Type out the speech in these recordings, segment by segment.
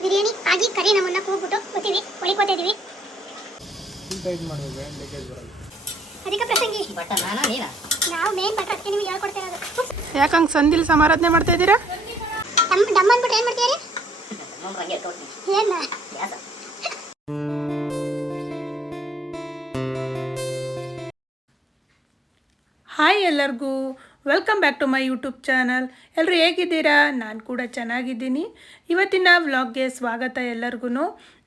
ಬಿರಿಯಾನಿ ಆಗಿ ಕರಿ ನಮ್ಮನ್ನ ಕೂಗ್ಬಿಟ್ಟು ಕೂತೀವಿ ಹೊಳಿಕೋತಾ ಇದೀವಿ. ಟೈಟ್ ಮಾಡಬೇಕು ಲೀಕೇಜ್ ಬರಲ್ಲ. ಅದಕ್ಕೆ ಪ್ರಸಂಗಿ. ಬಟ್ಟ ನಾನಾ ನೀನ? ನಾವು ಮೇನ್ ಬಟ್ ಅದಕ್ಕೆ ನಿಮ್ಗೆ ಹೇಳ್ಕೊಡ್ತಾ ಇರೋದು? ಯಾಕಂಗೆ ಸಂದಿಲ್ ಸಮಾರಾಧನೆ ಮಾಡ್ತಾ ಇದ್ದೀರಾ? ಡಮ್ ಡಮ್ ಅಂದ್ಬಿಟ್ಟು ಏನು ಮಾಡ್ತೀರಿ ನೋಡ್ರಿ ಏನ? ಹಾಯ್ ಎಲ್ಲರಿಗೂ. Welcome back to my YouTube channel ಎಲ್ಲರೂ ಹೇಗಿದ್ದೀರಾ? ನಾನು ಕೂಡ ಚೆನ್ನಾಗಿದ್ದೀನಿ. ಇವತ್ತಿನ ವ್ಲಾಗ್ಗೆ ಸ್ವಾಗತ ಎಲ್ಲರಿಗೂ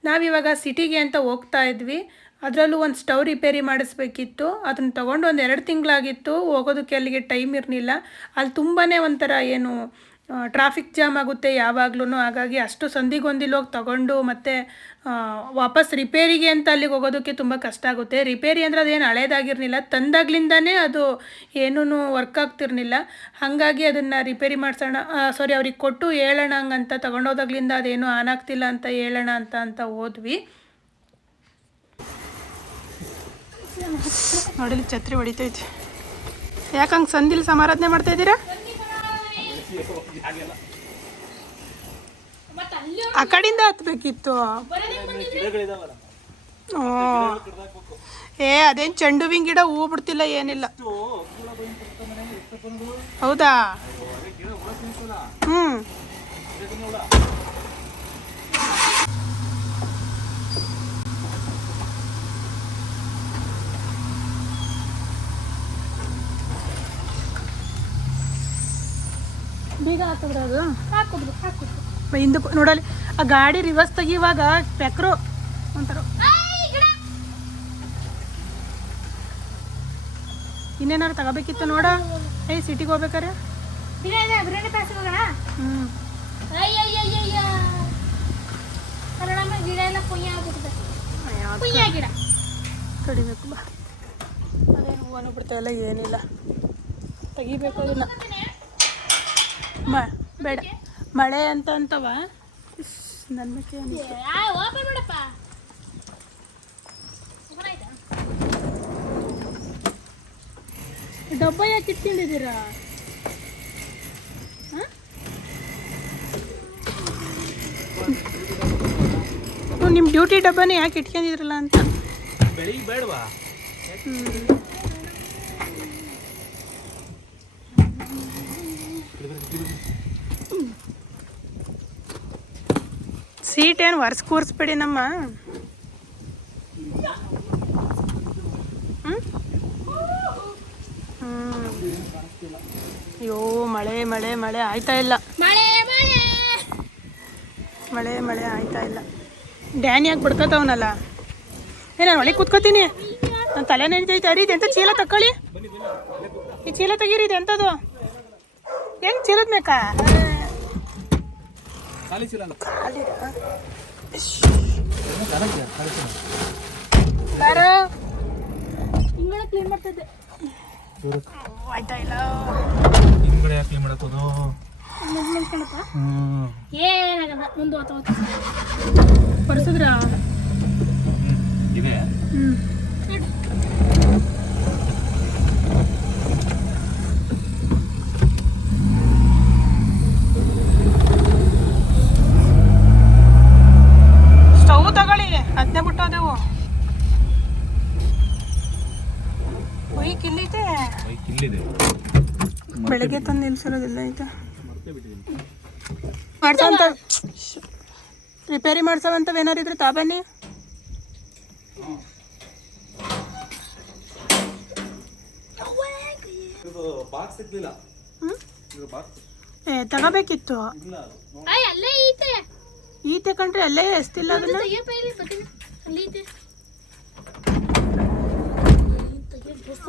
ನಾವಿವಾಗ ಸಿಟಿಗೆ ಅಂತ ಹೋಗ್ತಾ ಇದ್ವಿ. ಅದರಲ್ಲೂ ಒಂದು ಸ್ಟವ್ ರಿಪೇರಿ ಮಾಡಿಸ್ಬೇಕಿತ್ತು. ಅದನ್ನು ತೊಗೊಂಡು ಒಂದು ಎರಡು ತಿಂಗಳಾಗಿತ್ತು. ಹೋಗೋದಕ್ಕೆ ಅಲ್ಲಿಗೆ ಟೈಮ್ ಇರಲಿಲ್ಲ. ಅಲ್ಲಿ ತುಂಬಾ ಒಂಥರ ಏನು ಟ್ರಾಫಿಕ್ ಜಾಮ್ ಆಗುತ್ತೆ ಯಾವಾಗ್ಲೂ ಹಾಗಾಗಿ ಅಷ್ಟು ಸಂದಿಗೊಂದಿಲ್ಲಿ ಹೋಗಿ ತಗೊಂಡು ಮತ್ತು ವಾಪಸ್ ರಿಪೇರಿಗೆ ಅಂತ ಅಲ್ಲಿಗೆ ಹೋಗೋದಕ್ಕೆ ತುಂಬ ಕಷ್ಟ ಆಗುತ್ತೆ. ರಿಪೇರಿ ಅಂದರೆ ಅದೇನು ಹಳೇದಾಗಿರಲಿಲ್ಲ. ತಂದಾಗ್ಲಿಂದನೇ ಅದು ಏನೂ ವರ್ಕ್ ಆಗ್ತಿರ್ಲಿಲ್ಲ. ಹಾಗಾಗಿ ಅದನ್ನು ರಿಪೇರಿ ಮಾಡಿಸೋಣ ಸಾರಿ ಅವ್ರಿಗೆ ಕೊಟ್ಟು ಹೇಳೋಣ ಹಂಗಂತ ತಗೊಂಡೋದಾಗ್ಲಿಂದ ಅದೇನು ಆನ್ ಆಗ್ತಿಲ್ಲ ಅಂತ ಹೇಳೋಣ ಅಂತ ಅಂತ ಹೋದ್ವಿ. ನೋಡಿಲಿ ಛತ್ರಿ ಹೊಡಿತೈತಿ. ಯಾಕಂಗೆ ಸಂದಿಲ್ ಸಮಾರಾಧನೆ ಮಾಡ್ತಾ ಇದ್ದೀರಾ? ಆ ಕಡೆಯಿಂದ ಹತ್ಬೇಕಿತ್ತು. ಏ ಅದೇನು ಚೆಂಡು ಹೂವಿನ ಗಿಡ ಹೂ ಬಿಡ್ತಿಲ್ಲ ಏನಿಲ್ಲ. ಹೌದಾ ಹ್ಞೂ ಬೀಗ ಹಾಕಿದ್ರೆ ಅದು. ಹಾಕಿದ್ರು ಹಾಕಿದ್ರು ಹಿಂದಕ್ಕೆ ನೋಡಲಿ ಆ ಗಾಡಿ ರಿವರ್ಸ್ ತೆಗಿಯುವಾಗ ಪೆಕ್ರು ಒಂಥರ. ಇನ್ನೇನಾರು ತಗೋಬೇಕಿತ್ತು ನೋಡ. ಏಯ್ ಸಿಟಿಗೆ ಹೋಗ್ಬೇಕಾರೆ? ಹ್ಞೂ ಗಿಡ ಎಲ್ಲ ಆಗ್ಬಿಟ್ಟಿದೆ. ಕುಯ್ಯ ಗಿಡ. ಕಡಿಬೇಕು ಬಾ. ಅದೇನು ಹೂವನ್ನು ಬಿಡ್ತಾವೆಲ್ಲ ಏನಿಲ್ಲ. ತೆಗಿಬೇಕು ಅದನ್ನ. ಮ ಬೇಡ. ಮಳೆ ಅಂತ ಅಂತವ? ನನ್ನ ಡಬ್ಬ ಯಾಕೆ ಇಟ್ಕೊಂಡಿದ್ದೀರಾ ನಿಮ್ಮ ಡ್ಯೂಟಿ ಡಬ್ಬನೇ ಯಾಕೆ ಇಟ್ಕೊಂಡಿದ್ರಲ್ಲ ಅಂತ? ಬೆಳಿಗ್ಗೆ ಬೇಡವಾ? ಸೀಟ್ ಏನು ವರ್ಸ್ ಕೂರಿಸ್ಬೇಡಿ ನಮ್ಮ. ಅಯ್ಯೋ ಮಳೆ ಮಳೆ ಮಳೆ ಆಯ್ತಾ ಇಲ್ಲ. ಮಳೆ ಮಳೆ. ಆಯ್ತಾ ಇಲ್ಲ. ಡ್ಯಾನಿ ಯಾಕೆ ಬಿಡ್ಕೋತಾವನಲ್ಲ? ಏ ನಾನು ಒಳಗೆ ಕೂತ್ಕೋತೀನಿ. ನನ್ನ ತಲೆ ನೆನ್ತೈತೆ. ಅರಿ ಅಂತ ಚೀಲ ತಕ್ಕೊಳ್ಳಿ? ಈ ಚೀಲ ತೆಗೀರಿ ಇದು ಎಂಥದ್ದು ಹೆಂಗ್ ಚೀಲದ ಮೇಕ ಖಾಲಿ ಚೀಲ ಅಲ್ಲ ಬಾರೋ. ಹಿಂಗಳ ಕ್ಲೀನ್ ಮಾಡ್ತಿದ್ದೆ. ಆಯ್ತಾ ಇಲ್ಲ ಯಾಕೆ ಕ್ಲೀನ್ ಮಾಡತ್ತದು ಏನಾಗಲ್ಲ ಮುಂದೆ ಹೋತ ಬರ್ಸಿದ್ರ ಇದೆ? ಹ್ಞೂ ಸ್ಟವ್ ತಗೊಳ್ಳಿ ಅದನ್ನೇ ಬಿಟ್ಟೋದೆವು ಒಯ್ ಕಿಲ್ಲೈತೆ ಬೈಕ್ ಇಲ್ಲಿದೆ ಬೆಳಗ್ಗೆ ತಂದು ನಿಲ್ಸಿರೋದಿಲ್ಲ ಆಯ್ತಾ ಮಾಡ್ಸೋಂತ ರಿಪೇರಿ ಮಾಡ್ಸವಂತವ್ ಏನಾರು ಇದ್ರೆ ತಾ ಬನ್ನಿ. ಇದು ಬಾಕ್ಸ್ ಸಿಗ್ಲಿಲ್ಲ ಹ್ಞೂ ಇದು ಬಾಕ್ಸ್ ಏ ತಗೋಬೇಕಿತ್ತು. ಇಲ್ಲ ಆಯ್ ಅಲ್ಲೇ ಐತೆ ಈತೆ ಕಂಡ್ರೆ ಅಲ್ಲೇ ಎಸ್ತಿಲ್ಲ ಅದನ್ನ?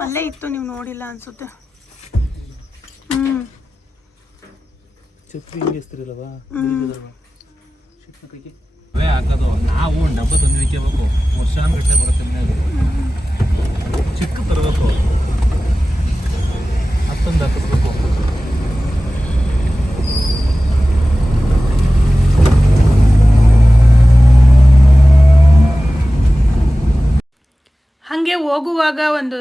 ಅಲ್ಲೇ ಇತ್ತು ನೀವು ನೋಡಿಲ್ಲ ಅನ್ಸುತ್ತೆ. ಛತ್ರಿ ಹಿಂಗೆ ಎಸ್ತಿರಲ್ಲವಾ ಅವೇ ಹಾಕೋದು ನಾವು ಡಬ್ಬ ತಂದು ಇಕ್ಕೋಬೇಕು ವರ್ಷಾನುಗಟ್ಟಲೆ ಬರುತ್ತೆ ಮನೆಯಲ್ಲಿ. ಚಿಕ್ಕ ತರಬೇಕು. ಹತ್ತೊಂದು ಹಾಕಿಸ್ಬೇಕು. ಹಾಗೆ ಹೋಗುವಾಗ ಒಂದು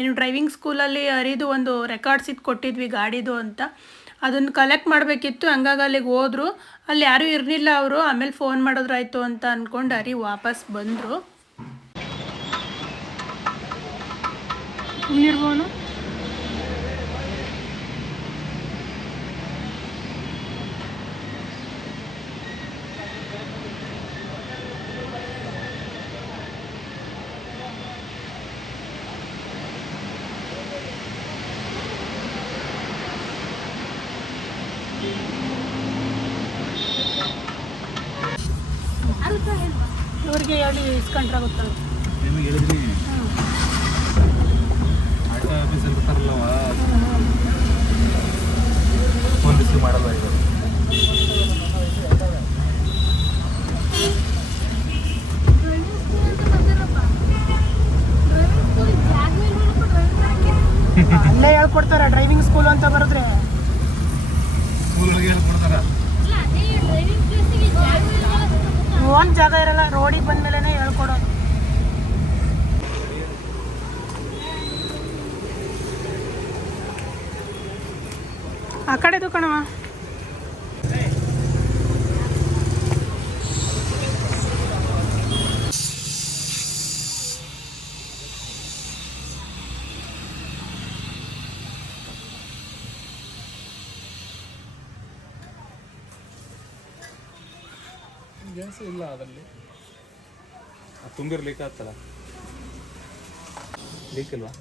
ಏನು ಡ್ರೈವಿಂಗ್ ಸ್ಕೂಲಲ್ಲಿ ಹರಿದು ಒಂದು ರೆಕಾರ್ಡ್ಸ್ ಇದು ಕೊಟ್ಟಿದ್ವಿ ಗಾಡಿದು ಅಂತ. ಅದನ್ನು ಕಲೆಕ್ಟ್ ಮಾಡಬೇಕಿತ್ತು, ಹಂಗಾಗಿ ಅಲ್ಲಿಗೆ ಹೋದರು. ಅಲ್ಲಿ ಯಾರೂ ಇರಲಿಲ್ಲ ಅವರು, ಆಮೇಲೆ ಫೋನ್ ಮಾಡಿದ್ರಾಯ್ತು ಅಂತ ಅಂದ್ಕೊಂಡು ಅರಿ ವಾಪಸ್ ಬಂದರು. ಇವ್ರಿಗೆ ಹೇಳಿ ಇಸ್ಕೊಂಡ್ರೆ ಗೊತ್ತಲ್ಲ. ನಿಮಗೆ ಹೇಳಿದ್ರಿ. ಆಟೋ ಆಫೀಸ್ ಇರ್ತಾರಲ್ಲವ ಫೋನ್ ರಿಸೀವ್ ಮಾಡಲ್ಲ ಈಗ? ಅಲ್ಲೇ ಹೇಳ್ಕೊಡ್ತಾರ ಡ್ರೈವಿಂಗ್ ಸ್ಕೂಲ್ ಅಂತ ಬರೆದ್ರೆ. ಸ್ಕೂಲ್ ಬಗ್ಗೆ ಹೇಳ್ಕೊಡ್ತಾರ? ಒಂದು ಜಾಗ ಇರಲ್ಲ ರೋಡಿಗೆ ಬಂದ್ಮೇಲೆ ಹೇಳ್ಕೊಡೋದು. ಆ ಕಡೆದು ಕಣವ ಗ್ಯಾಸ್ ಇಲ್ಲ ಅದರಲ್ಲಿ. ತುಂಬಿರ್ ಲೀಕ್ ಆಗ್ತಲ್ಲ? ಲೀಕ್ ಇಲ್ವಾ?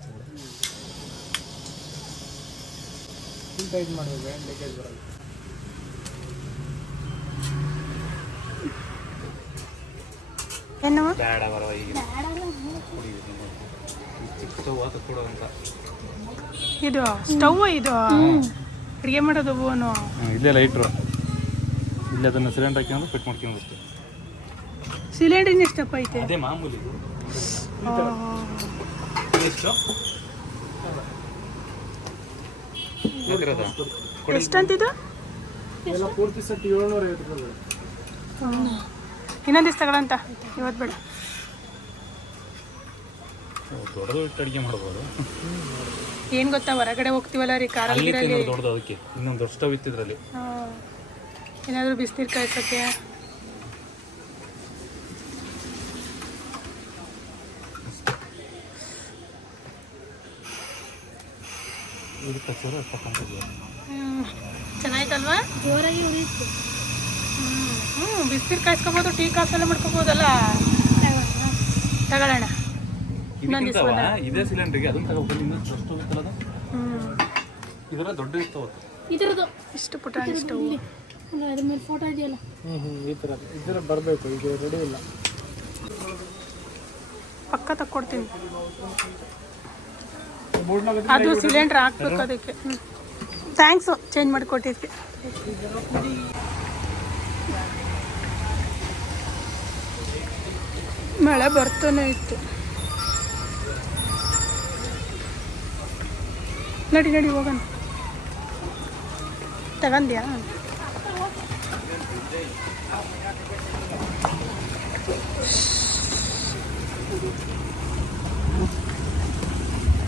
ಟೈಟ್ ಮಾಡಬೇಕು ಲೀಕೇಜ್ ಬರಲ್ಲ. ಏನವ ಬೇಡ ಬರವ ಈಗ. ಚಿಕ್ಕ ಸ್ಟವ್ ಆತ ಕೊಡು ಅಂತ. ಇದು ಸ್ಟವ್ ಇದು? ಅಡುಗೆ ಮಾಡೋದು ಓನು ಇಲ್ಲೇ ಲೈಟ್ರು ಇಲ್ಲಿ ಅದನ್ನು ಸಿಲಿಂಡರ್ ಹಾಕಿ ಫಿಟ್ ಮಾಡ್ಕೊಂಡು ಅಷ್ಟೇ ಸಿಲಿಂಡ್ರಿನ ಎಷ್ಟಪ್ಪ ಐತೆ? ಅದೇ ಮಾಮೂಲಿ. ಇದು ಎಷ್ಟು. ಎಷ್ಟಂತಿದು? ಎಲ್ಲ ಪೂರ್ತಿ ಸೆಟ್ ಏಳ್ನೂರ ಐವತ್ತು ಇನ್ನೊಂದು ದಿವಸ ತಗೊಳಂತ. ಇವತ್ತು ಬೇಡ. ಓ, ದೊಡ್ಡದು ಅಡುಗೆ ಮಾಡ್ಬೋದು. ಏನು ಗೊತ್ತಾ ಹೊರಗಡೆ ಹೋಗ್ತೀವಲ್ಲ ರೀ ಕಾರಲ್ಲಿ ದೊಡ್ಡದು ಅದಕ್ಕೆ. ಇನ್ನೊಂದು ದೊಡ್ಡ ಸ್ಟವ್ ಇತ್ತಿದ್ರಲ್ಲಿ ಏನಾದರೂ ಬಿಸಿನೀರು ಕಾಯ್ಸೋಕ್ಕೆ? ಎಪ್ಪತ್ತೊಂಬತ್ತು ಚೆನ್ನಾಯ್ತಲ್ವಾ? ಜೋರಾಗಿ ಉರಿಯುತ್ತೆ. ಹ್ಞೂ ಬಿಸಿನೀರು ಕಾಯಿಸ್ಕೊಬೋದು ಟೀ ಕಾಫಿ ಎಲ್ಲ ಮಾಡ್ಕೊಬೋದಲ್ಲ? ತಗೊಳ್ಳೋಣ. ಇದೇ ಸಿಲಿಂಡ್ರಿಗೆ ಅದನ್ನ ಅದು? ಇದೆಲ್ಲ ದೊಡ್ಡ ಇರ್ತಾವ ಇಷ್ಟು ಪುಟಾಣಿ ಸ್ಟವ್. ಇಲ್ಲಿ. ಅಲ್ಲ, ಅದ್ರ ಮೇಲೆ ಫೋಟೋ ಇದೆಯಲ್ಲ? ಹ್ಞೂ ಹ್ಞೂ ಈ ಥರ. ಇದರ ಬರಬೇಕು ಈಗ ರೆಡಿ ಇಲ್ಲ. ಪಕ್ಕ ತಕ್ಕೊಡ್ತೀನಿ. ಅದು ಸಿಲಿಂಡ್ರ್ ಹಾಕ್ಬೇಕು ಅದಕ್ಕೆ. ಥ್ಯಾಂಕ್ಸು ಚೇಂಜ್ ಮಾಡಿ ಮಾಡಿಕೊಟ್ಟಿದ್ದೆ ಮಳೆ ಬರ್ತಾನೆ ಇತ್ತು. ನಡಿ ನಡಿ, ಹೋಗೋಣ. ತಗಂದ್ಯಾ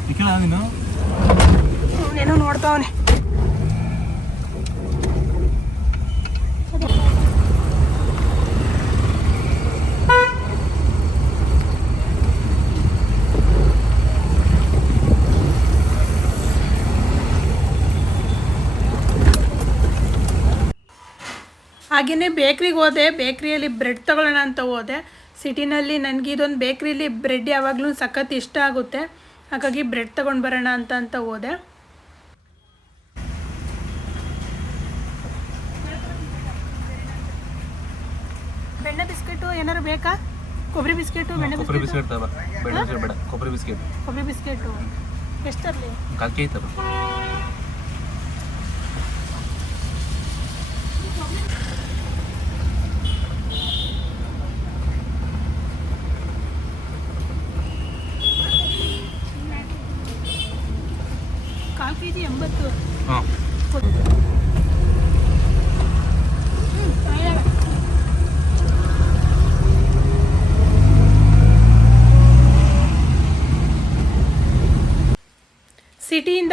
ನೀನು ಅವನೇನೋ ನೋಡ್ತಾವನೆ. ಹಾಗೆಯೇ ಬೇಕ್ರಿಗೆ ಹೋದೆ ಬೇಕ್ರಿಯಲ್ಲಿ ಬ್ರೆಡ್ ತಗೊಳ್ಳೋಣ ಅಂತ ಹೋದೆ. ಸಿಟಿನಲ್ಲಿ ನನಗೆ ಇದೊಂದು ಬೇಕ್ರಿಲಿ ಬ್ರೆಡ್ ಯಾವಾಗಲೂ ಸಖತ್ ಇಷ್ಟ ಆಗುತ್ತೆ. ಹಾಗಾಗಿ ಬ್ರೆಡ್ ತಗೊಂಡು ಬರೋಣ ಅಂತ ಅಂತ ಹೋದೆ. ಬೆಣ್ಣೆ ಬಿಸ್ಕೆಟು ಏನಾರು ಬೇಕಾ? ಕೊಬ್ಬರಿ ಬಿಸ್ಕೆಟು ಬೆಣ್ಣೆ ಕೊಬ್ಬರಿ ಬಿಸ್ಕೆಟು? ತಗೋ ಬೇಡ. ಕೊಬ್ಬರಿ ಬಿಸ್ಕೆಟ್. ಕೊಬ್ಬರಿ ಬಿಸ್ಕೆಟು. ಎಷ್ಟರಲ್ಲಿ? ಕಾಲ್ ಕೆ ತಗೋ ಕಾಲು ಕೆ ಜಿ ಎಂಬತ್ತು ಹಾಂ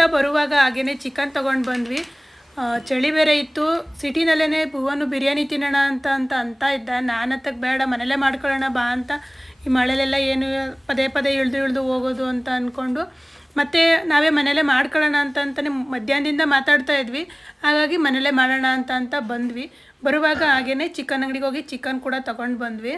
ಸಿಟಿಯಿಂದ ಬರುವಾಗ ಹಾಗೆಯೇ ಚಿಕನ್ ತೊಗೊಂಡು ಬಂದ್ವಿ. ಚಳಿ ಬೇರೆ ಇತ್ತು. ಸಿಟಿನಲ್ಲೇ ಭುವನು ಬಿರಿಯಾನಿ ತಿನ್ನೋಣ ಅಂತ ಅಂತ ಅಂತ ಇದ್ದ. ನಾನತ್ತಕ್ಕೆ ಬೇಡ, ಮನೇಲೇ ಮಾಡ್ಕೊಳ್ಳೋಣ, ಬಾ ಅಂತ. ಈ ಮಳೆಲೆಲ್ಲ ಏನು ಪದೇ ಪದೇ ಇಳ್ದು ಇಳ್ದು ಹೋಗೋದು ಅಂತ ಅಂದ್ಕೊಂಡು ಮತ್ತು ನಾವೇ ಮನೇಲೇ ಮಾಡ್ಕೊಳ್ಳೋಣ ಅಂತ ಅಂತಲೇ ಮಧ್ಯಾಹ್ನದಿಂದ ಮಾತಾಡ್ತಾ ಇದ್ವಿ. ಹಾಗಾಗಿ ಮನೇಲೇ ಮಾಡೋಣ ಅಂತ ಅಂತ ಬಂದ್ವಿ. ಬರುವಾಗ ಹಾಗೆಯೇ ಚಿಕನ್ ಅಂಗಡಿಗೆ ಹೋಗಿ ಚಿಕನ್ ಕೂಡ ತೊಗೊಂಡು ಬಂದ್ವಿ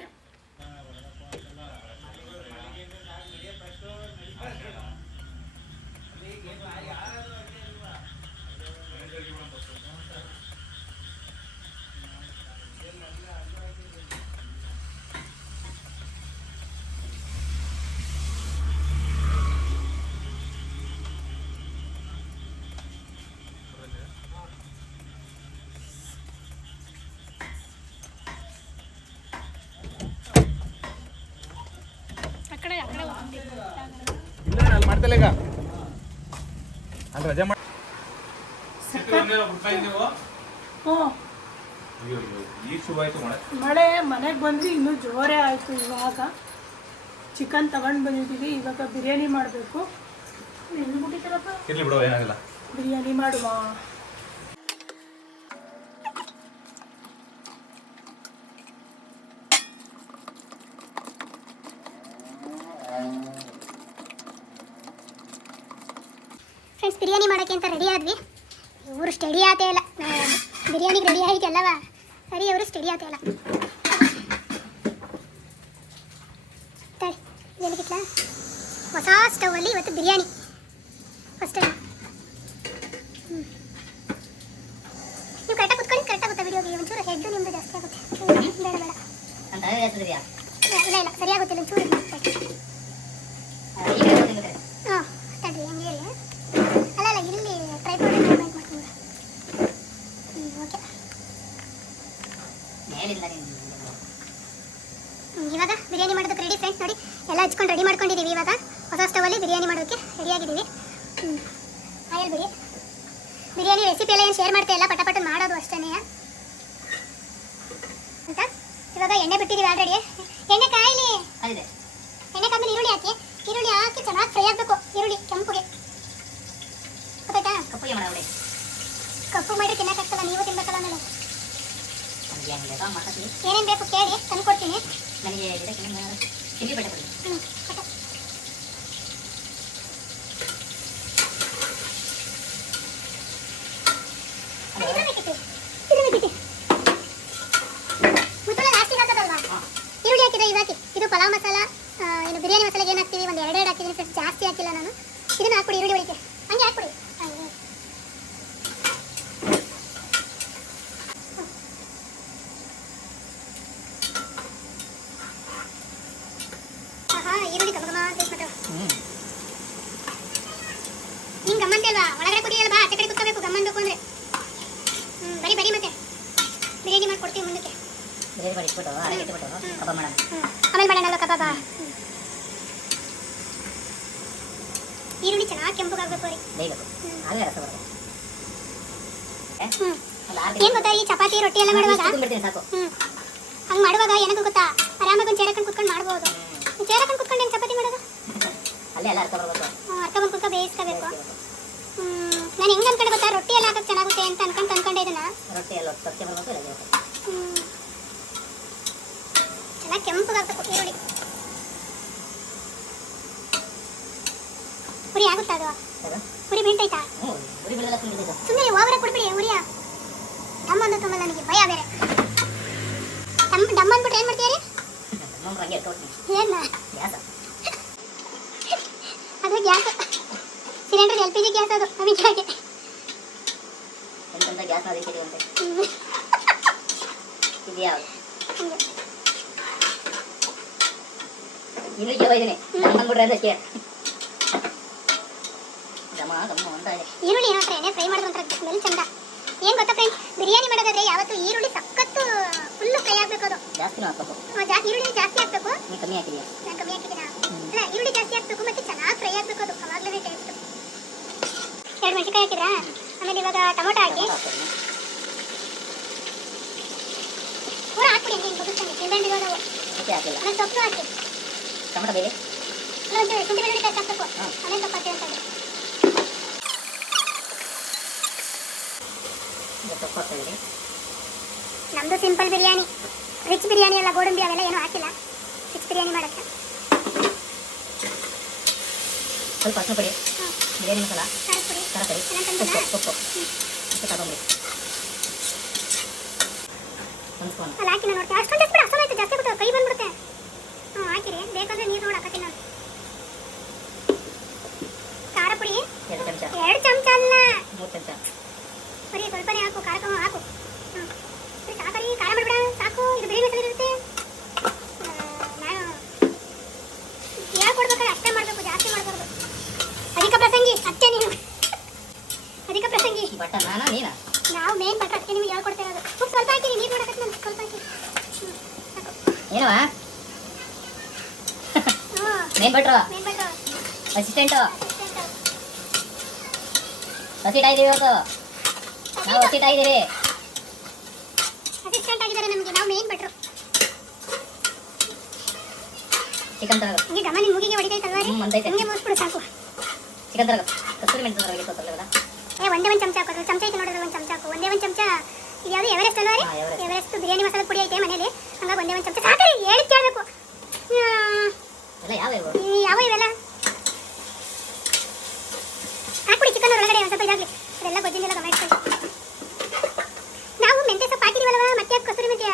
ಆ ಕಡೆ ಆ ಕಡೆ ಹೋಗ್ತೀನಿ. ಇಲ್ಲ ನಾನು ಮಾಡ್ತಲ್ಲ ಈಗ ಅಲ್ಲಿ ರಜೆ ಮಾಡಿ ನೀವು ಹ್ಞೂ ಅಯ್ಯೋ ಅಯ್ಯೋ ಈಗ ಶುರು ಮಳೆ ಮನೆಗೆ ಬಂದು ಇನ್ನೂ ಜೋರೇ ಆಯಿತು ಇವಾಗ ಚಿಕನ್ ತಗೊಂಡು ಬಂದಿದ್ದೀವಿ ಇವಾಗ ಬಿರಿಯಾನಿ ಮಾಡಬೇಕು ಇರ್ಲಿ ಬಿಡು ಏನಾಗಿಲ್ಲ ಬಿರಿಯಾನಿ ಮಾಡುವ ಫ್ರೆಂಡ್ಸ್ ಬಿರಿಯಾನಿ ಮಾಡೋಕ್ಕೆ ಅಂತ ರೆಡಿ ಆದ್ವಿ. ಇವರು ಸ್ಟಡಿ ಆತೇ ಇಲ್ಲ. ಬಿರಿಯಾನಿಗೆ ರೆಡಿ ಆಯ್ತಲ್ಲವ ಸರಿ ಅವರು ಸ್ಟಡಿ ಆತೇ ಇಲ್ಲ. ತಡಿ ಏನಕ್ಕಿಟ್ಲ ಹೊಸ ಸ್ಟವಲ್ಲಿ ಇವತ್ತು ಬಿರಿಯಾನಿ. ಫಸ್ಟ್ ಟೈಮ್ ನೀವು ಕರೆಕ್ಟಾಗಿ ಕುತ್ಕೊಂಡು ಕರೆಕ್ಟಾಗಿ ಗೊತ್ತಾ ವಿಡಿಯೋಗೆ ಒಂಚೂರು ಹೆಡ್ ನಿಮ್ಮದು ಜಾಸ್ತಿ ಆಗುತ್ತೆ. ಬೇಡ ಬೇಡ. ಇಲ್ಲ ಇಲ್ಲ ಸರಿಯಾಗುತ್ತಿಲ್ಲ ಒಂಚೂರು ಇದು ಮಾಡ್ಕೊಳ್ಳಿ. ಈಗ ಹೇಳ್ತಿದ್ರೆ ಹಾಂ ತಡ್ರಿ ಹಂಗೆ ಇರಿ. ಅಲ್ಲ ಅಲ್ಲ ಇಲ್ಲಿ ಟ್ರೈಪಾಡ್ ಮೂವ್ಮೆಂಟ್ ಮಾಡ್ಕೊಂಡು ಹ್ಞೂ ಓಕೆ ಮೇಲಿಲ್ಲ ನೀನು ಹ್ಮ್, ಇವಾಗ ಬಿರಿಯಾನಿ ಮಾಡೋದಕ್ಕೆ ರೆಡಿ ಫ್ರೆಂಡ್ಸ್ ನೋಡಿ ಎಲ್ಲ ಹಚ್ಕೊಂಡು ರೆಡಿ ಮಾಡ್ಕೊಂಡಿದ್ದೀವಿ ಇವಾಗ ಹೊಸ ಸ್ಟವಲ್ಲಿ ಬಿರಿಯಾನಿ ಮಾಡೋದಕ್ಕೆ ರೆಡಿಯಾಗಿದ್ದೀವಿ ಹ್ಞೂ ಆಯಲ್ ಬಿಡಿ ಎಲ್ಲ ಏನು ಶೇರ್ ಮಾಡ್ತಾ ಇಲ್ಲ ಪಟ ಪಟ ಮಾಡೋದು ಅಷ್ಟೇ ಅಂತ? ಇವಾಗ ಎಣ್ಣೆ ಬಿಟ್ಟಿದ್ದೀವಿ ಆಲ್ರೆಡಿ ಎಣ್ಣೆ ಕಾಯಿಲಿ? ಎಣ್ಣೆ ಕಾದ್ಮೇಲೆ ಈರುಳ್ಳಿ ಹಾಕಿ. ಈರುಳ್ಳಿ ಹಾಕಿ ಚೆನ್ನಾಗಿ ಫ್ರೈ ಆಗಬೇಕು ಈರುಳ್ಳಿ ಕೆಂಪುಗೆ. ಗೊತ್ತಾಯ್ತಾ? ಕಪ್ಪುಗೆ ಮಾಡಿ ಕಪ್ಪು ಮಾಡಿ ತಿನ್ನಕ್ಕಾಗ್ತಲ್ಲ ನೀವು ತಿನ್ಬೇಕಲ್ಲ ಆಮೇಲೆ. ಏನೇನು ಬೇಕು ಕೇಳಿ ತಂದು ಕೊಡ್ತೀನಿ ನನಗೆ ಚಿಲ್ಲಿ ಬಟ್ಟೆ ಕೊಡಿ ಹ್ಞೂ ಕೊಟ್ಟು ಇದು ಬೇಕಿತ್ತು ಇದು ಬೇಕಿತ್ತು ಮುತ್ತುಳ ಲಾಸ್ಟಿಗೆ ಹಾಕೋದಲ್ವಾ ಈರುಳ್ಳಿ ಹಾಕಿದ್ರೆ ಇದು ಹಾಕಿ ಇದು ಪಲಾವ್ ಮಸಾಲ ಆ, ಏನು ಬಿರಿಯಾನಿ ಮಸಾಲೆಗೆ ಏನು ಹಾಕ್ತೀವಿ ಒಂದು ಎರಡೆರಡು ಹಾಕಿದ್ದೀನಿ ಫ್ರೆಂಡ್ಸ್ ಜಾಸ್ತಿ ಹಾಕಿಲ್ಲ ನಾನು ಇದನ್ನ ಹಾಕ್ಬಿಡಿ ಈರುಳ್ಳಿ ಒಳಗೆ ಹಂಗೆ ಹಾಕ್ಬಿಡಿ ಹಂಗೆ ಆಹಾ ಈರುಳ್ಳಿ ಗಮ ಗಮ ಅಂತ ಇಸ್ಬಿಟ್ಟು ಹ್ಞೂ ನಿಂಗೆ ಗಮ್ಮಂತೆ ಅಲ್ವಾ ಒಳಗಡೆ ಕುದಿಯಲ್ಲ ಬಾ ಆಚೆ ಕಡೆ ಕುತ್ಕೋಬೇಕು ಗಮ್ಮನ್ಬೇಕು ಅಂದ್ರೆ ಹ್ಞೂ ಬರಿ ಬರಿ ಮತ್ತೆ ಬಿರಿಯಾನಿ ಮಾಡ್ಕೊಡ್ತೀವಿ ಮುಂದಕ್ಕೆ ಬಿರಿಯಾನಿ ಮಾಡಿ ಇಟ್ಬಿಟ್ಟು ಅರಗೆ ಇಟ್ಬಿಟ್ಟು ಹಬ್ಬ ಮಾಡೋಣ ಹ್ಞೂ ಆಮೇಲೆ ಮಾಡೋಣಲ್ಲ ಕಬಾಬ ಈರುಳ್ಳಿ ಚೆನ್ನಾಗಿ ಕೆಂಪಗಾಗಬೇಕು ರೀ ಬೇಯಬೇಕು ಆಗಲೇ ರಸ ಬರೋದು ಹ್ಞೂ ಒಂದು ಆರು ಏನು ಗೊತ್ತಾ ಈ ಚಪಾತಿ ರೊಟ್ಟಿ ಎಲ್ಲ ಮಾಡುವಾಗ ತುಂಬಿಡ್ತೀನಿ ಸಾಕು ಹ್ಞೂ ಹಂಗೆ ಮಾಡುವಾಗ ಏನಕ್ಕೆ ಗೊತ್ತಾ ಆರಾಮಾಗಿ ಒಂದು ಚೇರ್ ಹಾಕೊಂಡು ಕುತ್ಕೊಂಡು ಮಾಡ್ಬೋದು ಚೇರ್ ಹಾಕೊಂಡು ಕುತ್ಕೊಂಡು ಹೆಂಗೆ ಚಪಾತಿ ಮಾಡೋದು ಅಲ್ಲೇ ಎಲ್ಲ ಅರ್ಥ ಬರಬೇಕು ಅರ್ಕ ಕುತ್ಕೊ ಬೇಯಿಸ್ಕೋಬೇಕು. ನಾನು ಹೆಂಗೆ ಅನ್ಕೊಂಡೆ ಗೊತ್ತಾ? ರೊಟ್ಟಿ ಎಲ್ಲ ಹಾಕಕ್ಕೆ ಚೆನ್ನಾಗುತ್ತೆ ಅಂತ ಅನ್ಕೊಂಡು ತಂದ್ಕೊಂಡೆ ಇದನ್ನ. ರೊಟ್ಟಿ ಎಲ್ಲ ಸತ್ಯ ಬರಬೇಕು ಇಲ್ಲ. ಚೆನ್ನಾಗಿ ಕೆಂಪಗಾಗಬೇಕು ಈರುಳ್ಳಿ ಉರಿ ಆಗುತ್ತಾ ಅದು? ಉರಿ ಬೀಳ್ತೈತಾ ಸುಮ್ಮನೆ ಓವರ ಕೊಡ್ಬಿಡಿ ಉರಿಯ. ಡಮ್ ಅಂದು ತುಂಬ ನನಗೆ ಭಯ ಬೇರೆ. ಡಮ್ ಡಮ್ ಅಂದ್ಬಿಟ್ರೆ ಏನು ಮಾಡ್ತೀರಿ ಏನ ಗ್ಯಾಸ ಅದು ಗ್ಯಾಸ್ ಜಿ ಗ್ಯಾಸ್ ಅದು ನಮಗೆ ಎಂತೆಂಥ ಗ್ಯಾಸ್ನ ಅದಕ್ಕೆ ಅಂತೆ. ಇದೆಯಾ ಹಂಗೆ. ಇನ್ನೂ ಜೀವ ಇದ್ದೀನಿ ನಮ್ಮ ಅಂದ್ಬಿಟ್ರೆ ಅದಕ್ಕೆ ಘಮ ಘಮ ಅಂತ ಇದೆ. ಈರುಳ್ಳಿ ಏನೋ ಎಣ್ಣೆ ಫ್ರೈ ಮಾಡಿದ್ರೆ ಒಂಥರ ಸ್ಮೆಲ್ ಚಂದ. ಏನು ಗೊತ್ತಾ ಫ್ರೆಂಡ್ಸ್ ಬಿರಿಯಾನಿ ಮಾಡೋದಾದ್ರೆ ಯಾವತ್ತು ಈರುಳ್ಳಿ ಸಖತ್ತು ಫುಲ್ಲು ಫ್ರೈ ಆಗಬೇಕು ಅದು. ಜಾಸ್ತಿನೂ ಹಾಕ್ಬೇಕು. ಆ, ಜಾಸ್ತಿ ಈರುಳ್ಳಿ ಜಾಸ್ತಿ ಹಾಕ್ಬೇಕು. ನೀನು ಕಮ್ಮಿ ಹಾಕಿದ್ಯಾ? ನಾನು ಕಮ್ಮಿ ಹಾಕಿದ್ದೀನಾ ಅಲ್ಲ ಈರುಳ್ಳಿ ಜಾಸ್ತಿ ಹಾಕ್ಬೇಕು ಮತ್ತೆ ಚೆನ್ನಾಗಿ ಫ್ರೈ ಆಗಬೇಕು ಅದು. ಅವಾಗಲೇ ಟೇಸ್ಟ್ ಎರಡು ಮೆಣಸಿನ್ಕಾಯಿ ಹಾಕಿದ್ರಾ? ಆಮೇಲೆ ಇವಾಗ ಟೊಮೊಟೊ ಹಾಕಿ. ಪೂರ ಹಾಕ್ಬಿಡಿ ಹಂಗೆ ಬಗ್ಗೆ ನಿಂಬೆಹಣ್ಣು ಇರೋದು ಆಮೇಲೆ ಸೊಪ್ಪು ಹಾಕಿ. ಟೊಮೊಟೊ ಬೇರೆ ಅಲ್ಲೊಂದು ಶುಂಠಿ ಬೆಳ್ಳುಳ್ಳಿ ಕಾಯಿ ಹಾಕ್ಬೇಕು ಆಮೇಲೆ ಸೊಪ್ಪು ಹಾಕಿ ಅಂತ ನಮ್ದು ಸಿಂಪಲ್ ಬಿರಿಯಾನಿ. ರಿಚ್ ಬಿರಿಯಾನಿ ಎಲ್ಲ ಗೋಡಂಬಿ ಅವೆಲ್ಲ ಏನು ಹಾಕಿಲ್ಲ. ರಿಚ್ ಬಿರಿಯಾನಿ ಮಾಡಕ್ಕೆ. ಸ್ವಲ್ಪ ಹಸಿ ಪುಡಿ. ಬಿರಿಯಾನಿ ಮಸಾಲ. ಖಾರದ ಪುಡಿ. ಖಾರ ಸೊಪ್ಪು ಸೊಪ್ಪು ಒಂದು ಸ್ಪೂನ್ ಅಲ್ಲಿ ಹಾಕಿ ನೋಡ್ತೀನಿ ಅಷ್ಟೊಂದು ಜಾಸ್ತಿ ಬಿಟ್ಟು ಕೈ ಬಂದ್ಬಿಡುತ್ತೆ ಹ್ಞೂ ಹಾಕಿರಿ ಬೇಕಂದ್ರೆ ನೀರು ನೋಡಿ ಹಾಕತ್ತೀನಿ ಖಾರ ಪುಡಿ ಎರಡು ಚಮಚ. ಎರಡು ಚಮಚ ಅಲ್ಲ. ಮೂರು ಚಮಚ. ಸರಿ ಸ್ವಲ್ಪನೇ ಹಾಕು ಖಾರ ಹಾಕು ಹ್ಞೂ ಸರಿ ಸಾಕರಿ ಖಾರ ಮಾಡಿಬಿಡ ಸಾಕು ಇದು ಬಿರಿಯಾನಿ ಮಸಾಲೆ ಇರುತ್ತೆ ಆ, ನಾನು ಹೇಳ್ಕೊಡ್ಬೇಕಾದ್ರೆ ಅಷ್ಟೇ ಮಾಡಬೇಕು ಜಾಸ್ತಿ ಮಾಡಬಾರ್ದು ಅಧಿಕ ಪ್ರಸಂಗಿ ಅಷ್ಟೇ ನೀವು ಅಧಿಕ ಪ್ರಸಂಗಿ ಬಟ್ಟ ನಾನಾ ನೀನಾ ನಾವು ಮೇನ್ ಬಟ್ರೆ ಅಷ್ಟೇ ನಿಮಗೆ ಹೇಳ್ಕೊಡ್ತಾ ಇರೋದು ಉಪ್ಪು ಸ್ವಲ್ಪ ಹಾಕಿರಿ ನೀರು ಮಾಡಕತ್ತೆ ನಾನು ಸ್ವಲ್ಪ ಹಾಕಿ ಹ್ಞೂ ಸಾಕು ಏನವ? ಹ್ಞೂ ಮೇನ್ ಭಟ್ರು ಅಸಿಸ್ಟೆಂಟು ಹಸಿಟ ಇದ್ದೀವಿ ಇವತ್ತು. ನಾವು ಹಸಿಟಾ ಇದ್ದೀವಿ ಅಸಿಸ್ಟೆಂಟ್ ಆಗಿದ್ದಾರೆ ನಮಗೆ. ನಾವು ಮೇನ್ ಭಟ್ರು ಚಿಕನ್ ತರಗ ಹಂಗೆ ಗಮ ನಿನ್ ಮುಗಿಗೆ ಹೊಡಿತೈತಲ್ವಾ ರೀ? ಹ್ಞೂ ಬಂದೈತೆ ಹಂಗೆ ಮುಗಿಸ್ಬಿಡು ಸಾಕು. ಚಿಕನ್ ತರಗ ಕಸ್ತೂರಿ ಮೆಣಸು ತರಗ ತೊಗೊಳ್ಳೋದ ಏ ಒಂದೇ ಒಂದು ಚಮಚ ಹಾಕೋದು ಚಮಚ ಐತೆ ನೋಡಿದ್ರೆ ಒಂದು ಚಮಚ ಹಾಕು. ಒಂದೇ ಒಂದು ಚಮಚ. ಇದು ಯಾವುದು ಎವರೆಸ್ಟ್ ಅಲ್ವಾ ರೀ? ಎವರೆಸ್ಟ್. ಬಿರಿಯಾನಿ ಮಸಾಲೆ ಪುಡಿ ಐತೆ ಮನೇಲಿ. ಹಂಗಾಗಿ ಒಂದೇ ಒಂದು ಚಮಚ ಹೇಳಿ ಕೇಳಬೇಕು ಎಲ್ಲ ಯಾವ ಇವು ಯಾವ ಇವೆಲ್ಲ ಹಾಕ್ಬಿಡಿ ಚಿಕನ್ ಒಳಗಡೆ ಒಂದು ಸ್ವಲ್ಪ ಇದಾಗಲಿ ಅದೆಲ್ಲ ಗೊಜ್ಜಿನೆಲ್ಲ ಗಮ ಇಟ್ಕೊಳ್ಳಿ ನಾವು ಮೆಂತೆ ಸೊಪ್ಪು ಹಾಕಿದೀವಲ್ವ ಮತ್ತೆ ಯಾಕೆ ಕಸ್ತೂರಿ ಮೆಂತ್ಯ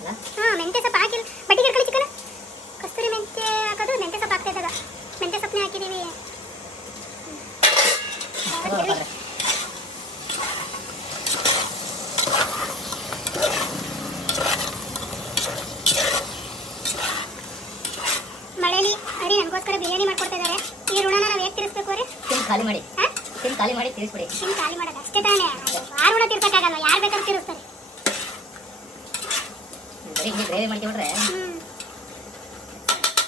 ಅಲ್ಲ ಹಾಂ ಮೆಂತೆ ಸೊಪ್ಪು ಹಾಕಿಲ್ಲ ಬಡ್ಡಿಗೆ ಇಟ್ಕೊಳ್ಳಿ ಚಿಕನ್ ಕಸ್ತೂರಿ ಮೆಂತ್ಯ ಹಾಕೋದು ಮೆಂತೆ ಸೊಪ್ಪು ಹಾಕ್ತಾ ಇದ್ದಾಗ ಮೆಂತೆ ಸೊಪ್ಪನ್ನೇ ಹಾಕಿದ್ದೀವಿ ತಗೋ ಹೋಗ್ರಿ. ಮಳೇಲಿ ಅರಿ ನನಗೋಸ್ಕರ ಬಿರಿಯಾನಿ ಮಾಡ್ಕೊಡ್ತಾ ಇದ್ದಾರೆ ಈ ಋಣನ ನಾವು ಹೇಗೆ ತೀರಿಸ್ಬೇಕು ರೀ ತಿಂದು ಖಾಲಿ ಮಾಡಿ ಹಾಂ ತಿಂದು ಖಾಲಿ ಮಾಡಿ ತಿಳಿಸ್ಬಿಡಿ ತಿಂದು ಖಾಲಿ ಮಾಡೋದು ಅಷ್ಟೇ ತಾನೇ ಯಾರು ತಿರ್ಸಕ್ಕಾಗಲ್ಲ ಯಾರು ಬೇಕಾದ್ರೂ ತಿರುಸ್ತಾರೆ ಗ್ರೇವಿ ಮಾಡ್ಕೊಂಡ್ರೆ?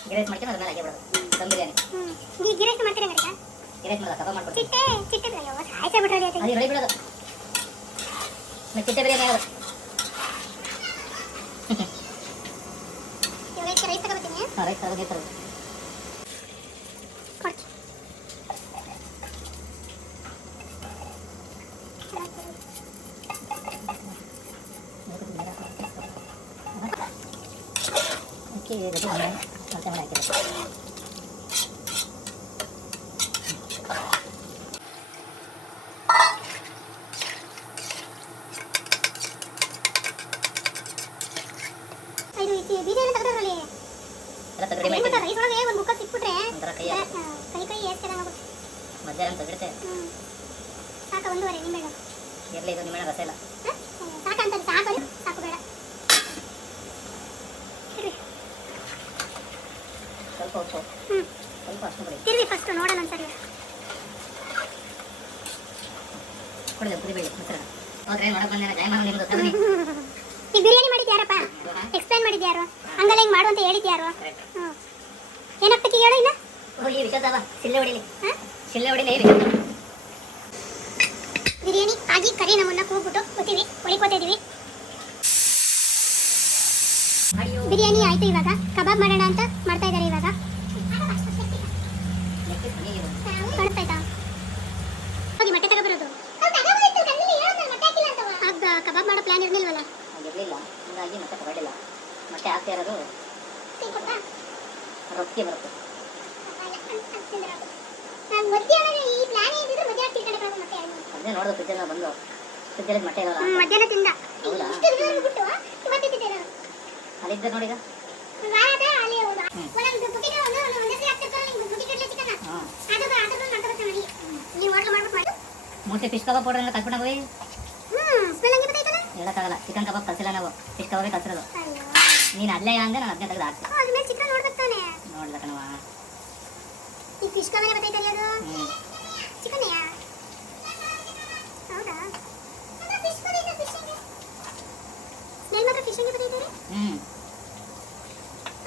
ಗಿರೇಸ್ ಮಾಡ್ಕೊಂಡು ಅದ್ರ ಮೇಲೆ ಹಾಕಿ ಬಿಡೋದು ದಮ್ ಬಿರಿಯಾನಿ. ಈ ಗಿರೇಸ್ ಮಾಡ್ತೀರಾ ಗಡಿಗ ಗಿರೇಸ್ ಮಾಡಲ್ಲ ಕಬಾಬ್ ಮಾಡ್ಕೊಂಡು ಚಿಟ್ಟೆ ಚಿಟ್ಟೆ ಅಯ್ಯೋ ಸಾಯ್ಸೇ ಬಿಡೋದು ಅದು ಬಿಡೋದು. ಮತ್ತೆ ಚಿಟ್ಟೆ ಬಿರಿಯಾನಿ ಆಗೋದು ರೈಸ್ ತಗೋತೀನಿ ಹಾಂ ರೈಸ್ ತರೋದು ತರೋದು ಕೊಡ್ತಿ ಅಕ್ಕಿ ರೆಡಿ ಮಾಡಿ ಮತ್ತೆ ಮಾಡಿ ಹಾಕಿದೆ ಇದು ಈ ಬಿರಿಯಾನಿ ತೆಗೆದ್ರಲ್ಲಿ ಎಲ್ಲ ತೆಗ್ದು ರೆಡಿ ಮಾಡಿ ರೈಸ್ ಒಳಗೆ ಒಂದು ಬುಕ್ಕ ಸಿಕ್ಬಿಟ್ರೆ ಒಂಥರ ಕೈ ಆ, ಹಾಕಿ ಕೈ ಕೈ ಏಸ್ತಾರೆ ಆಗುತ್ತೆ ಮಧ್ಯಾಹ್ನ ತೆಗೆದಿಡುತ್ತೆ ಹ್ಞೂ ಸಾಕ ಒಂದೂವರೆ ನಿಂಬೆಹಣ್ಣು ಇರಲಿ ಇದು ನಿಮ್ಮಣ್ಣ ರಸ ಇಲ್ಲ ಹಾಂ ಸಾಕಂತ ಸಾಕು ಸಾಕು ಬೇಡ ಇರ್ಲಿ ಸ್ವಲ್ಪ ಉಪ್ಪು ಹ್ಞೂ ಸ್ವಲ್ಪ ಅಷ್ಟು ಬಿಡಿ ತಿರ್ವಿ ಫಸ್ಟ್ ನೋಡೋಣ ಒಂದ್ಸರಿ ಕೊಡಿದೆ ಕುದಿ ಬೇಡಿ ಮೊಸರನ್ನ ಹೋದ್ರೆ ನೋಡಕ್ ಬಂದೇನ ಜಯ ಮಾಡಿ ನಿಮ್ದು ತಗನಿ ಈ ಬಿರಿಯಾನಿ ಮಾಡಿದ್ದು ಯಾರಪ್ಪ ಎಕ್ಸ್ಪ್ಲೈನ್ ಮಾಡಿದ್ದು ಯಾರು ಹಂಗಲ್ಲ ಹಿಂಗೆ ಮಾಡು ಅಂತ ಹೇಳಿದ್ಯಾರು ಯಾರು? ಹ್ಞೂ ಏನಾಗ್ತಕ್ಕೆ ಹೇಳು ಇನ್ನ. ಓ ಈ ವಿಷಯದವ ಸಿಲ್ಲೆ ಹೊಡಿಲಿ. ಹಾಂ? ಸಿಲ್ಲೆ ಹೊಡಿಲಿ ಬಿರಿಯಾನಿ ಆಗಿ ಕರಿ ನಮ್ಮನ್ನ ಕೂಗ್ಬಿಟ್ಟು ಕೂತೀವಿ ಹೊಡಿಕೋತಾ ಇದೀವಿ. ಬಿರಿಯಾನಿ ಆಯ್ತು ಇವಾಗ. ಕಬಾಬ್ ಮಾಡೋಣ ಅಂತ ಮಾಡ್ತಾ ಇದ್ದಾರೆ ಇವಾಗ. ಹೋಗಿ ಮೊಟ್ಟೆ ತಗೊಬರೋದು. ಆಗ ಕಬಾಬ್ ಮಾಡೋ ಪ್ಲಾನ್ ಇರ್ಲಿಲ್ವಲ್ಲ? ಇರಲಿಲ್ಲ ಹಂಗಾಗಿ ಮತ್ತೆ ತಗೊಂಡಿಲ್ಲ ಮತ್ತೆ ಆಗ್ತಾ ಇರೋದು ರೊಟ್ಟಿ ಬರುತ್ತೆ. ಅದನ್ನೇ ನೋಡೋದು ಫ್ರಿಜ್ಜಲ್ಲಿ ಬಂದು. ಫ್ರಿಜ್ಜಲ್ಲಿ ಮೊಟ್ಟೆ ಇರೋಲ್ಲ. ಮಧ್ಯಾಹ್ನ ತಿಂದ. ಹೌದಾ? ಅಲ್ಲಿದ್ದ ಅದು ಅದು ಮೋಸ್ಟ್ಲಿ ಫಿಶ್ ಕಬಾಬ್ ಪೌಡರ್ ಎಲ್ಲ ಕಲ್ಪಿಣ ಹೋಗಿ ಹೇಳಕ್ಕಾಗಲ್ಲ. ಚಿಕನ್ ಕಬಾಬ್ ಕಲ್ಸಿಲ್ಲ ನಾವು. ಫಿಶ್ ಕಬಾಬೇ ಕಲ್ಸಿರೋದು. ನೀನು ಅಲ್ಲೇ ಹಂಗೆ ನಾನು ಅದನ್ನೇ ತೆಗೆದು ಹಾಕ್ತೀನಿ. ಅದ್ರ ಮೇಲೆ ಚಿಕನ್ ನೋಡ್ಬೇಕು ತಾನೆ? ನೋಡ್ದ ಕಣವ ಈ ಫಿಶ್ ಬರ್ತೈತಲ್ಲ ಅದು? ಹೌದಾ? ಫಿಶ್ ಬರ್ತೈತೆ ಫಿಶ್ ಹಂಗೆ. ಸ್ಮೆಲ್ ಮಾತ್ರ ಫಿಶ್ ಹಂಗೆ ಬರ್ತೈತೆ ಹ್ಞೂ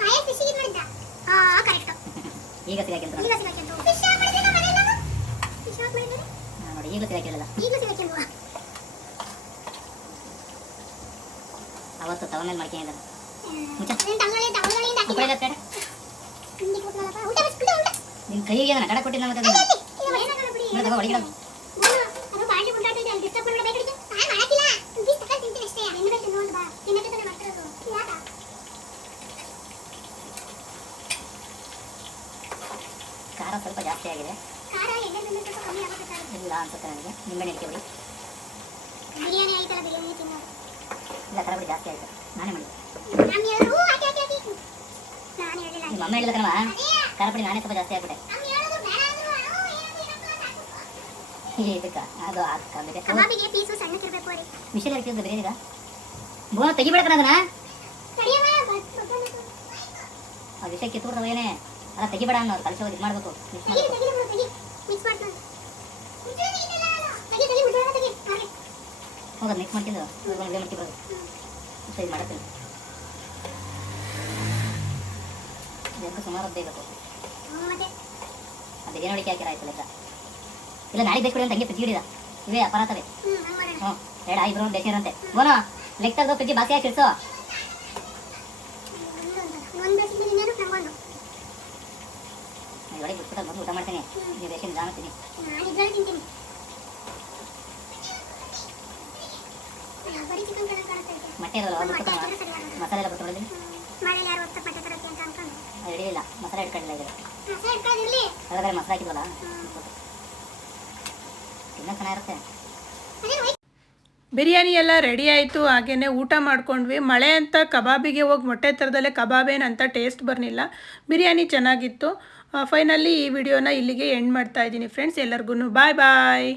ಆಯಾ ಫಿಶ್ ಇದು ಮಾಡಿದ್ದ? ಹಾ ಕರೆಕ್ಟ್ ಈಗ ಸಿಗಾಕಿಂತ ಈಗ ಸಿಗಕ್ಕೆ ಫಿಶ್ ಯಾಕೆ ಮಾಡಿದ್ದೆ ಮನೇಲಿ ನಾವು ಫಿಶ್ ಯಾಕೆ ಮಾಡಿದ್ದೆ ನೋಡಿ ಈಗಲೂ ಸಿಗಾಕಿರಲಿಲ್ಲ ಈಗಲೂ ಅವತ್ತು ತವ ಮೇಲೆ ಮಾಡ್ಕೊಂಡಿದ್ದಾರೆ ಮುಚ್ಚ. ನೀನು ತಂಗಳಲ್ಲಿ ತಂಗಳಿಂದ ಹಾಕಿದ್ದೆ ಉಪಯೋಗತ್ತೆ ಹಿಂಗೆ ಕೂತ್ಕೊಳ್ಳಪ್ಪ ಊಟ ಬಸ್ಬಿಟ್ಟು ಊಟ ನಿನ್ನ ಕೈಗೆ ನಾನು ಕಡ ಕೊಟ್ಟಿಲ್ಲ ಮತ್ತೆ ಅಲ್ಲಿ, ಅದನ್ನ. ಅಲ್ಲಿ. ಇದು ಏನಾಗಲ್ಲ ಬಿಡಿ ನೋಡಿ ತಗೋ ಒಳಗಿಡ ನಾನು ಅದು ಬಾಂಡೆ ಮುಟ್ಟಾಡ್ತಾ ಇದ್ದೆ ಅಲ್ಲಿ ಡಿಸ್ಟರ್ಬ್ ಮಾಡಬೇಡ ಬೇಕಡಿಗೆ ನಾನು ಮಾಡಕ್ಕಿಲ್ಲ ನಿನ್ಬೇಕು ನೋಡ್ ಬಾ ತಿನ್ನಕ್ಕೆ ತಾನೇ ಮಾಡ್ತಿರೋದು ಯಾಕ ಖಾರ ಸ್ವಲ್ಪ ಜಾಸ್ತಿ ಆಗಿದೆ ಖಾರ ಎಣ್ಣೆ ಬೆಣ್ಣೆ ಸ್ವಲ್ಪ ಕಮ್ಮಿ ಆಗುತ್ತೆ ಸರ್ ಇಲ್ಲ ಅನ್ಸುತ್ತೆ ನನಗೆ ನಿಂಬೆಹಣ್ಣು ಇಡ್ಕೆ ಬಿಡಿ ಬಿರಿಯಾನಿ ಆಯ್ತಲ್ಲ ಬಿರಿಯಾನಿ ತಿನ್ನೋದು ಇಲ್ಲ ಖಾರ ಬಿಡಿ ಜಾಸ್ತಿ ಆಯಿತು ನಾನೇ ಮಾಡಿ ನಾನು ಹೇಳಿದ್ರು ಹಾಕಿ ಹಾಕಿ ಹಾಕಿ ನಾನು ಹೇಳಿಲ್ಲ ನಿಮ್ಮ ಅಮ್ಮ ನಾನೇ ಸ್ವಲ್ಪ ಜಾಸ್ತಿ ಆಗ್ಬಿಟ್ಟೆ. ಇದಕ್ಕೆ ಅದು ಕಬಾಬಿಗೆ ಪೀಸು ಸಣ್ಣಕ್ಕಿರ್ಬೇಕು ರೀ ಮಿಷನ್ ಹಾಕಿದ್ದು ಬಿರಿಯಾನಿಗ? ಬೋ ತೆಗಿಬೇಡ ಅದನ್ನ ಆ ವಿಷಯ ಕಿತ್ಬಿಡ್ತಾವ ಏನೇ? ಅಲ್ಲ ತೆಗಿಬೇಡ ಅನ್ನೋ ಹೋಗಿ ಇದು ಮಾಡಬೇಕು. ಮಿಕ್ಸ್ ಮಾಡಬೇಕು. ಹೋಗೋದು ಮಿಕ್ಸ್ ಮಾಡ್ತಿದ್ದು ಮಾಡ್ತಿರೋದು ಸರಿ ಮಾಡ್ತೇನೆ ಇದಕ್ಕೆ ಸುಮಾರು ಆ ಬಿರಿಯಾನಿ ಒಳಗೆ ಹಾಕಿರ ಆಯ್ತು ಲೆಕ್ಕ ಇಲ್ಲ ನಾಳೆ ಬೇಕು ಅಂತ ಹಂಗೆ ಫ್ರಿಜ್ ಹಿಡಿದ ಇವೇ ಅಪರಾಧವೇ ಹ್ಞೂ ಹಂಗೆ ಮಾಡೋಣ ಬೇಕಿರಂತೆ ಬೋನ ಲೆಕ್ಕ ತೆಗೆದು ಫ್ರಿಜ್ ಬಾಸಿ ಹಾಕಿ ಇಡ್ಸೋ. ಒಳಗೆ ಬಿಟ್ಬಿಟ್ಟು ಬಂದು ಊಟ ಮಾಡ್ತೀನಿ. ನೀವು ರೇಷನ್ ಜಾಣ್ತೀನಿ ನಾನು ಇದ್ರಲ್ಲಿ ತಿಂತೀನಿ ಬರೀ ಚಿಕನ್ ಕಲರ್ ಕಾಣಿಸ್ತಾ ಇದೆ ಮೊಟ್ಟೆ ಇರೋಲ್ಲ ಮಸಾಲೆ ಎಲ್ಲ ಮಸಾಲೆ ಇಟ್ಕೊಂಡಿಲ್ಲ ಮಸಾಲೆ ಹಾಕಿದ್ವಲ್ಲ? ಚೆನ್ನಾಗಿರುತ್ತೆ. ಬಿರಿಯಾನಿ ಎಲ್ಲ ರೆಡಿ ಆಯಿತು ಹಾಗೆಯೇ ಊಟ ಮಾಡ್ಕೊಂಡ್ವಿ. ಮಳೆ ಅಂತ ಕಬಾಬಿಗೆ ಹೋಗಿ ಮೊಟ್ಟೆ ಥರದಲ್ಲೇ ಕಬಾಬೇನಂತ ಟೇಸ್ಟ್ ಬರಲಿಲ್ಲ. ಬಿರಿಯಾನಿ ಚೆನ್ನಾಗಿತ್ತು. ಫೈನಲಿ ಈ ವಿಡಿಯೋನ ಇಲ್ಲಿಗೆ ಎಂಡ್ ಮಾಡ್ತಾ ಇದ್ದೀನಿ ಫ್ರೆಂಡ್ಸ್ ಎಲ್ಲರಿಗೂ ಬಾಯ್ ಬಾಯ್